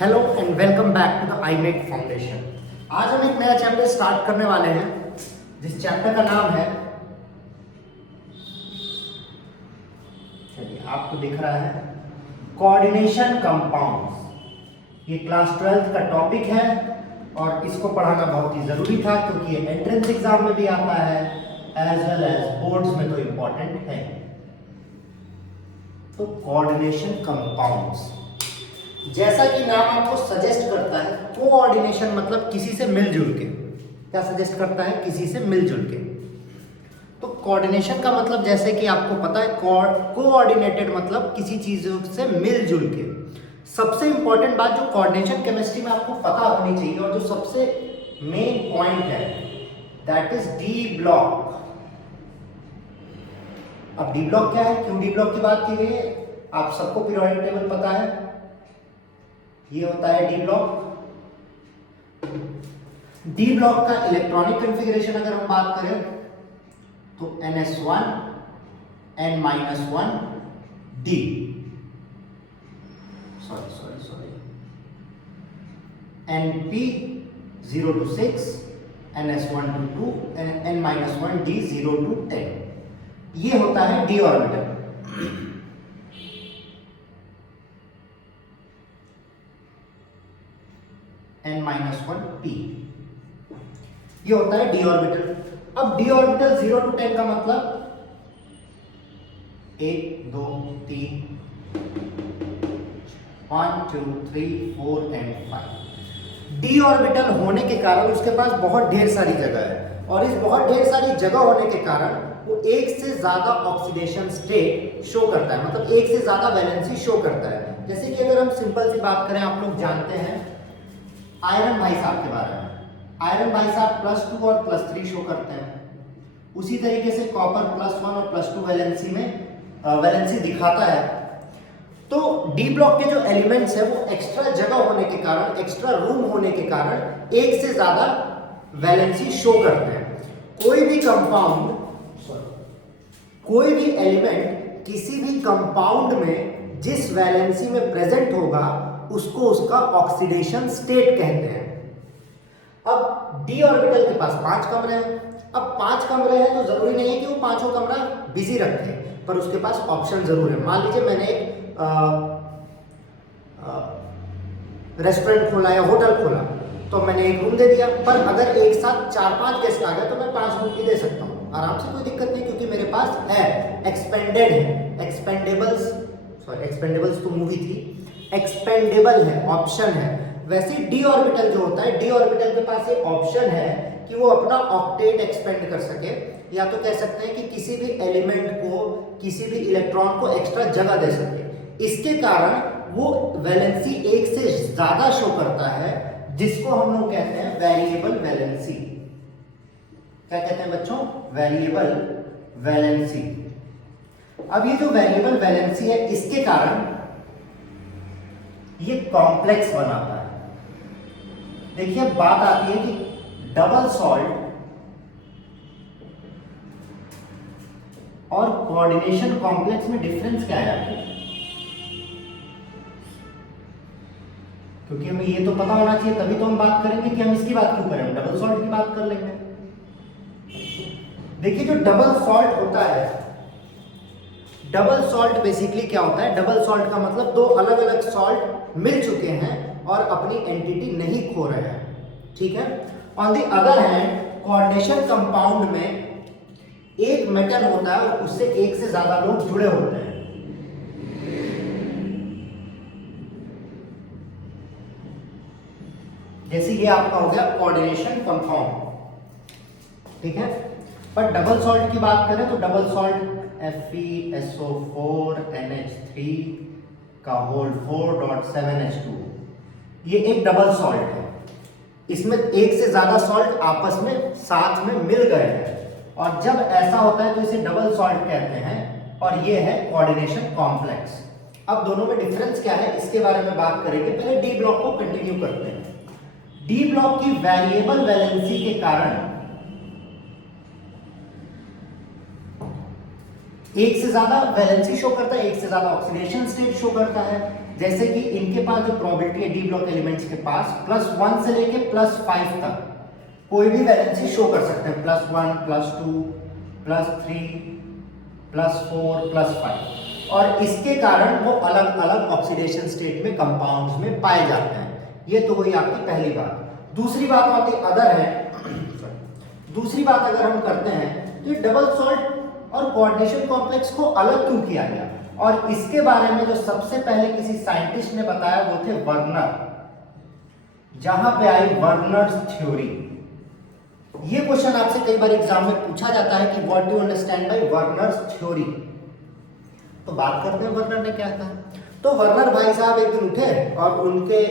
Hello and welcome back to the iMac foundation. आज हम एक नया चैप्टर स्टार्ट करने वाले हैं जिस चैप्टर का नाम है, चलिए आपको दिख रहा है, कोऑर्डिनेशन कंपाउंड्स। ये क्लास 12th का टॉपिक है और इसको पढ़ाना बहुत ही जरूरी था क्योंकि ये एंट्रेंस एग्जाम में भी आता है एज वेल एज बोर्ड्स में तो इम्पोर्टेंट है। तो कोऑर्डिनेशन कंपाउंड्स, जैसा कि नाम आपको सजेस्ट करता है, कोऑर्डिनेशन मतलब किसी से मिलजुल के। क्या सजेस्ट करता है? किसी से मिलजुल के। तो कोऑर्डिनेशन का मतलब जैसे कि आपको पता है, कोऑर्डिनेटेड मतलब किसी चीजों से मिलजुल के। सबसे इंपॉर्टेंट बात जो कोऑर्डिनेशन केमिस्ट्री में आपको पता होनी चाहिए और जो सबसे मेन पॉइंट है, दैट इज डी ब्लॉक। अब डी ब्लॉक क्या है, क्यों डी ब्लॉक की बात की गई है? आप सबको पीरियोडिक टेबल पता है, ये होता है डी ब्लॉक। डी ब्लॉक का इलेक्ट्रॉनिक कॉन्फ़िगरेशन अगर हम बात करें तो NS1 N-1 D, sorry NP 0 to 6 NS1 to 2 N-1 D 0 to 10, ये होता है डी ऑर्बिटल। N-1 P, ये होता है डी ऑर्बिटल। अब डी ऑर्बिटल 0 to 10 का मतलब 1 2 3 1 2 3 4 and 5। डी ऑर्बिटल होने के कारण उसके पास बहुत ढेर सारी जगह है और इस बहुत ढेर सारी जगह होने के कारण वो एक से ज्यादा ऑक्सीडेशन स्टेट शो करता है, मतलब एक से ज्यादा वैलेंसी शो करता है। जैसे कि अगर हम सिंपल सी बात करें, आप लोग जानते हैं आयरन भाई साहब के बारे में। आयरन भाई साहब +2 और +3 शो करते हैं। उसी तरीके से कॉपर +1 और +2 वैलेंसी में वैलेंसी दिखाता है। तो डी ब्लॉक के जो एलिमेंट्स है वो एक्स्ट्रा जगह होने के कारण, एक्स्ट्रा रूम होने के कारण एक से ज्यादा वैलेंसी शो करते हैं। कोई भी कंपाउंड, कोई भी एलिमेंट किसी भी कंपाउंड में जिस वैलेंसी में प्रेजेंट होगा उसको उसका ऑक्सीडेशन स्टेट कहते हैं। अब डी ऑर्बिटल के पास 5 कमरे हैं। अब 5 कमरे हैं तो जरूरी नहीं है कि वो पांचों कमरा बिजी रखे, पर उसके पास ऑप्शन जरूर है। मान लीजिए मैंने एक रेस्टोरेंट खोला या होटल खोला, तो मैंने एक रूम दे दिया, पर अगर एक साथ 4-5 गेस्ट आ गए तो मैं 5 रूम भी दे सकता हूँ आराम से, कोई दिक्कत नहीं, क्योंकि मेरे पास है, एक्सपेंडेड है। एक्सपेंडेबल्स तो मूवी थी, एक्सपेंडेबल है, ऑप्शन है। वैसे डी ऑर्बिटल जो होता है, डी ऑर्बिटल के पास एक ऑप्शन है कि वो अपना ऑक्टेट एक्सपेंड कर सके, या तो कह सकते हैं कि किसी भी एलिमेंट को, किसी भी इलेक्ट्रॉन को एक्स्ट्रा जगह दे सके। इसके कारण वो वैलेंसी एक से ज्यादा शो करता है, जिसको हम लोग कहते हैं वेरिएबल वैलेंसी। क्या कहते हैं बच्चों? Variable valency. अब ये जो वेरिएबल वैलेंसी है, इसके कारण ये कॉम्प्लेक्स बनाता है। देखिए बात आती है कि डबल सॉल्ट और कोऑर्डिनेशन कॉम्प्लेक्स में डिफरेंस क्या है? क्योंकि हमें ये तो पता होना चाहिए, तभी तो हम बात करेंगे कि हम इसकी बात क्यों करें, हम डबल सॉल्ट की बात कर लेंगे। देखिए जो डबल सॉल्ट होता है, डबल सॉल्ट बेसिकली क्या होता है? डबल सॉल्ट का मतलब दो अलग अलग सॉल्ट मिल चुके हैं और अपनी एंटिटी नहीं खो रहे हैं, ठीक है। On the other hand, coordination compound में एक मेटल होता है और उससे एक से ज्यादा लोग जुड़े होते हैं। जैसे ये आपका हो गया कोऑर्डिनेशन कंपाउंड, ठीक है। पर डबल सॉल्ट की बात करें तो डबल सॉल्ट FeSO4 NH3 का होल 4.7H2, ये एक डबल सॉल्ट है। इसमें एक से ज्यादा सॉल्ट आपस में साथ में मिल गए हैं, और जब ऐसा होता है तो इसे डबल सॉल्ट कहते हैं, और ये है कोऑर्डिनेशन कॉम्प्लेक्स। अब दोनों में डिफरेंस क्या है इसके बारे में बात करेंगे। पहले डी ब्लॉक को कंटिन्यू करते हैं। डी ब्लॉक की वेरिएबल वैलेंसी के कारण एक से ज्यादा वैलेंसी शो करता है, एक से ज्यादा ऑक्सीडेशन स्टेट शो करता है। जैसे कि इनके पास जो प्रोबेबिलिटी है डी ब्लॉक एलिमेंट्स के पास +1 से लेके +5 तक कोई भी वैलेंसी शो कर सकते हैं, +1 +2 +3 +4 +5, और इसके कारण वो अलग अलग ऑक्सीडेशन स्टेट में कंपाउंड्स में पाए जाते हैं। ये तो हुई आपकी पहली बात। दूसरी बात आपकी अदर है दूसरी बात अगर हम करते हैं तो ये डबल सॉल्ट और कोऑर्डिनेशन कॉम्प्लेक्स को अलग क्यों किया गया, और इसके बारे में जो सबसे पहले किसी साइंटिस्ट ने बताया वो थे वर्नर, जहां पे आई वर्नर्स थ्योरी। ये क्वेश्चन आपसे कई बार एग्जाम में पूछा जाता है कि what do you understand by Werner's theory. तो बात करते हैं वर्नर ने क्या कहा। तो वर्नर भाई साहब एक दिन उठे और उनके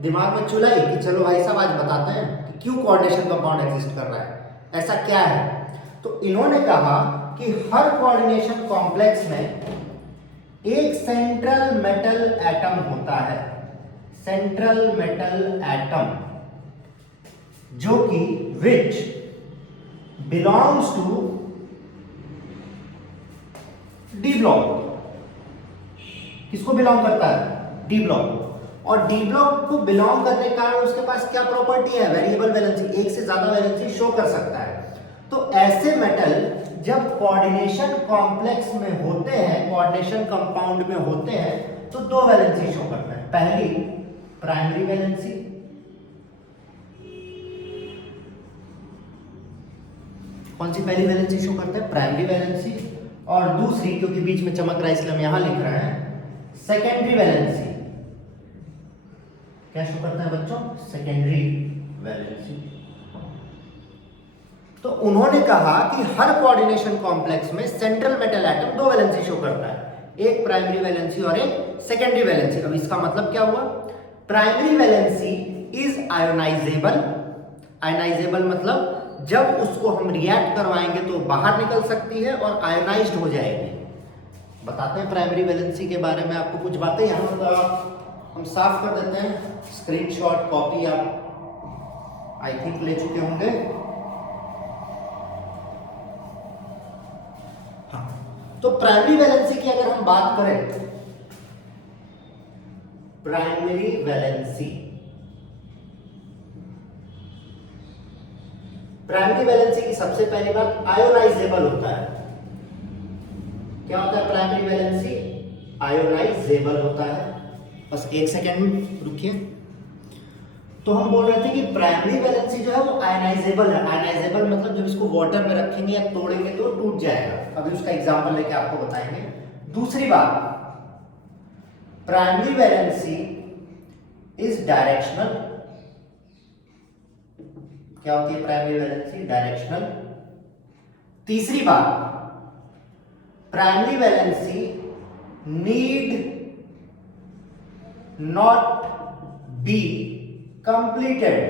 दिमाग में चुलाई कि चलो भाई साहब आज बताते हैं कि क्यों कोऑर्डिनेशन कंपाउंड एग्जिस्ट कर रहा है, ऐसा क्या है। तो इन्होंने कहा कि हर कोऑर्डिनेशन कॉम्प्लेक्स में एक सेंट्रल मेटल एटम होता है, सेंट्रल मेटल एटम, जो कि which belongs to D block. किसको बिलोंग करता है? D block. और डी ब्लॉक को बिलोंग करने के कारण उसके पास क्या प्रॉपर्टी है? वेरिएबल वैलेंसी, एक से ज्यादा वैलेंसी शो कर सकता है। तो ऐसे मेटल जब कोऑर्डिनेशन कॉम्प्लेक्स में होते हैं, कोऑर्डिनेशन कंपाउंड में होते हैं, तो दो वैलेंसी शो करते हैं। पहली प्राइमरी वैलेंसी, कौन सी पहली वैलेंसी शो करते हैं? Primary valency. और दूसरी, क्योंकि बीच में चमक रहा है इसलिए हम यहां लिख रहे हैं, सेकेंडरी वैलेंसी। क्या शो करता है बच्चों? Secondary valency. तो उन्होंने कहा कि हर कोऑर्डिनेशन कॉम्प्लेक्स में सेंट्रल मेटल एटम दो वैलेंसी शो करता है, एक प्राइमरी वैलेंसी और एक सेकेंडरी वैलेंसी। अब इसका मतलब क्या हुआ? Primary valency is ionisable. Ionisable मतलब जब उसको हम रिएक्ट करवाएंगे तो बाहर निकल सकती है और आयोनाइज्ड हो जाएगी। बताते हैं प्राइमरी वैलेंसी के बारे में आपको कुछ बातें। यहां पर हम साफ कर देते हैं, स्क्रीनशॉट कॉपी आप आई थिंक ले चुके होंगे। हाँ, तो प्राइमरी वैलेंसी की अगर हम बात करें, प्राइमरी वैलेंसी, प्राइमरी वैलेंसी की सबसे पहली बात आयोनाइजेबल होता है। क्या होता है प्राइमरी वैलेंसी? आयोनाइजेबल होता है। बस एक सेकेंड रुकिए। तो हम बोल रहे थे कि प्राइमरी वैलेंसी जो है वो आयनाइजेबल है। आयनाइजेबल मतलब जब इसको वाटर में रखेंगे या तोड़ेंगे तो टूट जाएगा। अभी उसका एग्जांपल लेके आपको बताएंगे। दूसरी बात, प्राइमरी वैलेंसी इज डायरेक्शनल। क्या होती है प्राइमरी वैलेंसी? डायरेक्शनल। तीसरी बात, primary valency need not be completed.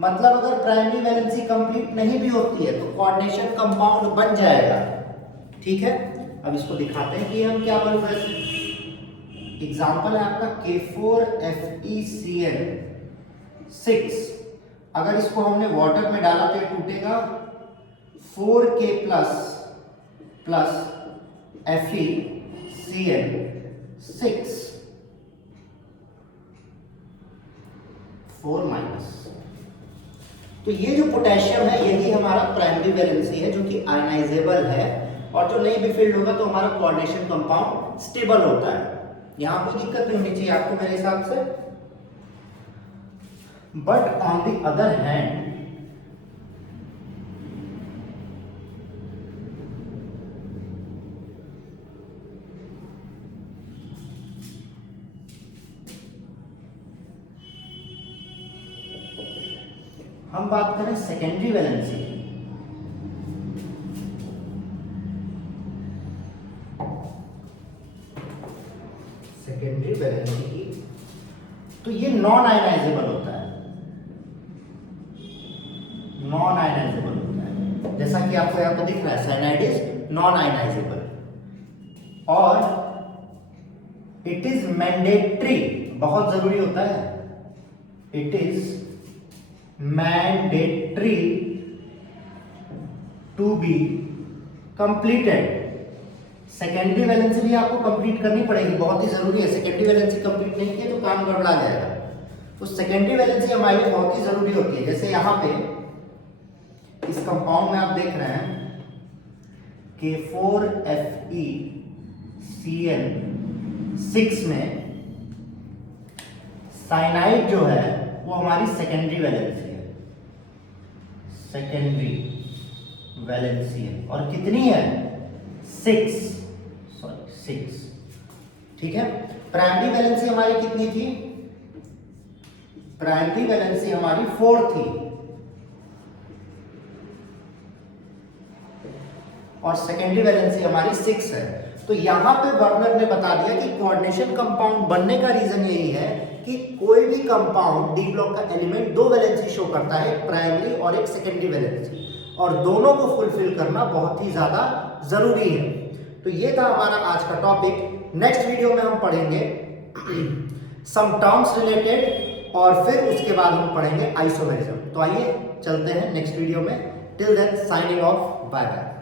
मतलब अगर प्राइमरी वैलेंसी कंप्लीट नहीं भी होती है तो कोऑर्डिनेशन कंपाउंड बन जाएगा। ठीक है, अब इसको दिखाते हैं कि हम क्या बन रहे हैं। एग्जांपल है आपका K4FeCl6। अगर इसको हमने वाटर में डाला तो ये टूटेगा। 4K plus FeCl6 4 minus. तो ये जो पोटेशियम है यही हमारा प्राइमरी वैलेंसी है, जो कि आयनाइजेबल है। और जो नहीं भी फील्ड होगा तो हमारा कोऑर्डिनेशन कंपाउंड स्टेबल होता है। यहां कोई दिक्कत नहीं होनी चाहिए आपको मेरे हिसाब से। But on the other hand, हम बात करें सेकेंडरी वैलेंसी। सेकेंडरी वैलेंसी की, तो ये नॉन आयनाइजेबल होता है। नॉन आयनाइजेबल होता है, जैसा कि आपको यहां पर दिख रहा है, साइनाइड इज नॉन आयनाइजेबल। और इट इज मैंडेटरी, बहुत जरूरी होता है। It is mandatory to be completed secondary valency भी आपको कंप्लीट करनी पड़ेगी, बहुत ही जरूरी है। सेकेंडरी वैलेंसी कंप्लीट नहीं किए तो काम गड़बड़ा जाएगा। तो सेकेंडरी वैलेंसी हमारे लिए बहुत ही जरूरी होती है। जैसे यहाँ पे इस कंपाउंड में आप देख रहे हैं K4FeCl6 में साइनाइड जो है वो हमारी सेकेंडरी वैलेंसी है, सेकेंडरी वैलेंसी है। और कितनी है? 6। ठीक है। प्राइमरी वैलेंसी हमारी कितनी थी? प्राइमरी वैलेंसी हमारी 4 थी और सेकेंडरी वैलेंसी हमारी 6 है। तो यहां पे वर्नर ने बता दिया कि कोऑर्डिनेशन कंपाउंड बनने का रीजन यही है कि कोई भी कंपाउंड डी ब्लॉक का एलिमेंट 2 वैलेंसी शो करता है, एक प्राइमरी और एक सेकेंडरी वैलेंसी, और दोनों को फुलफिल करना बहुत ही ज्यादा जरूरी है। तो ये था हमारा आज का टॉपिक। नेक्स्ट वीडियो में हम पढ़ेंगे सम टर्म्स रिलेटेड और फिर उसके बाद हम पढ़ेंगे आइसोमेरिज्म। तो आइए चलते हैं नेक्स्ट वीडियो में। Till then signing off, bye bye.